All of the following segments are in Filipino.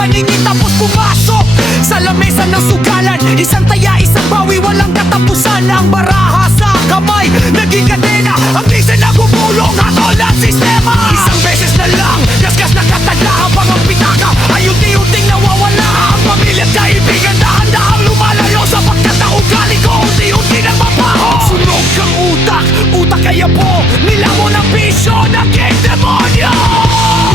paningin tapos pumasok sa lamesa ng sugalan. Isang taya, isang bawi, walang katapusan. Ang baraha sa kamay, naging kadena. Ang minsan nagumulong, hatol ang sistema. Isang beses na lang, gasgas na katala. Habang ang pitaka ay unti-unting nawawala. Ang pamilya at kaibigan, dahan-dahang lumalayo. Sapagkat ang ugali ko unti-unti nang mabaho. Sunog kang utak, utak kaya po nilamon ang bisyo ng king demonyo.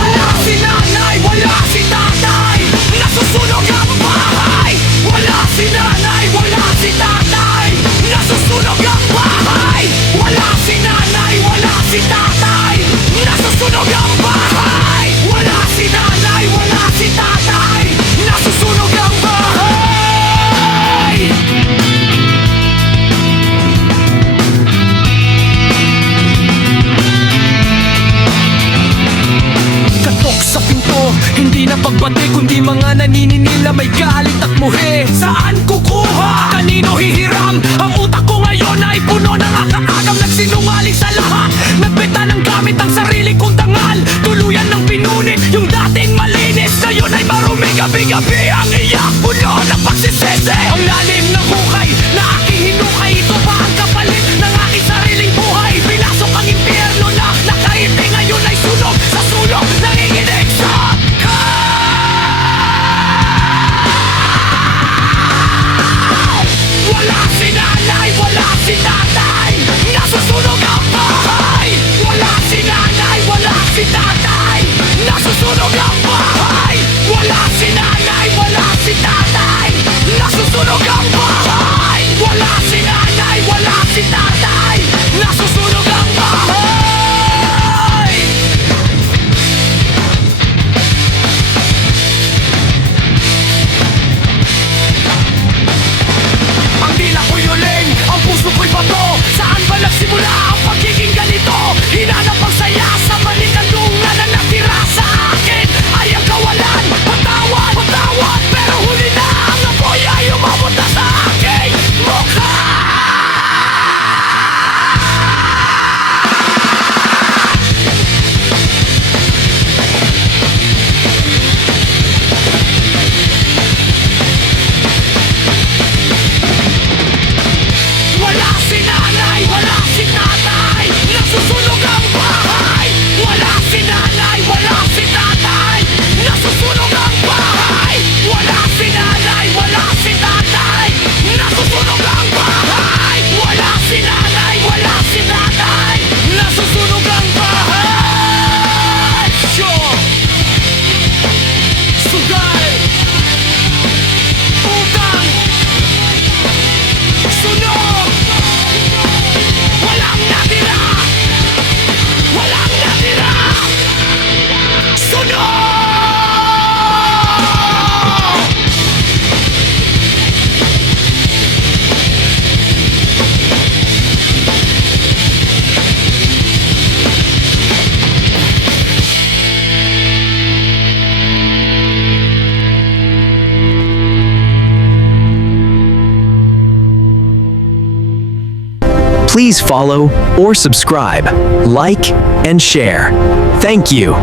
Wala si nanay, wala si tatay, nasusunog ang bahay. Wala si nanay, wala si tatay, nasusunog ang bahay. Wala si nanay, wala si tatay, nasusunog ang bahay. Wala si nanay, wala si tatay, nasusunog ang bahay. Katok sa pinto, hindi na pagbati kundi mga naniningil na may galit at muhe. Saan kukuha? Kanino hihiram? Ang utak ko ngayon ay puno ng akakagam. Nagsinungaling sa lahat, nagbenta ng gamit ang sarili kong dangal. Tuluyan ng pinunit, yung dating malinis ngayon ay marumi. Gabi-gabi ang iyak, puno ng pagsisisi. Ang lalim ng hukay na aking hinukay, ito ba ang kapalit ng aking sariling buhay? Pinasok ang impyerno na nakaibig, ngayon ay sunog sa sulok, nanginginig sa wala si nanay, wala si tatay, nasusunog ang bahay. Wala si nanay, wala si tatay, nasusunog ang bahay. Wala si nanay, wala si tatay, nasusunog ang bahay. Wala si nanay, wala si tatay, nasusunog ang bahay. Ang dila ko'y uling, ang puso ko'y bato. Saan ba nagsimula ang pagiging ganito? Hinanap ang saya sa manikandungan na natira sa akin ay ang kawalan. Patawad, patawad, pero huli na ang apoy ay umabot na sa aking mukha. Wala si nanay, wala si tatay, nasusunog ang bahay. Wala si nanay, wala si tatay, nasusunog ang bahay. Wala si nanay, wala si tatay, nasusunog ang bahay. Wala si nanay, wala si tatay, nasusunog ang bahay. Sure. Sugal, utang, sunog. Walang natira, walang natira. Sunog! Please follow or subscribe, like, and share. Thank you.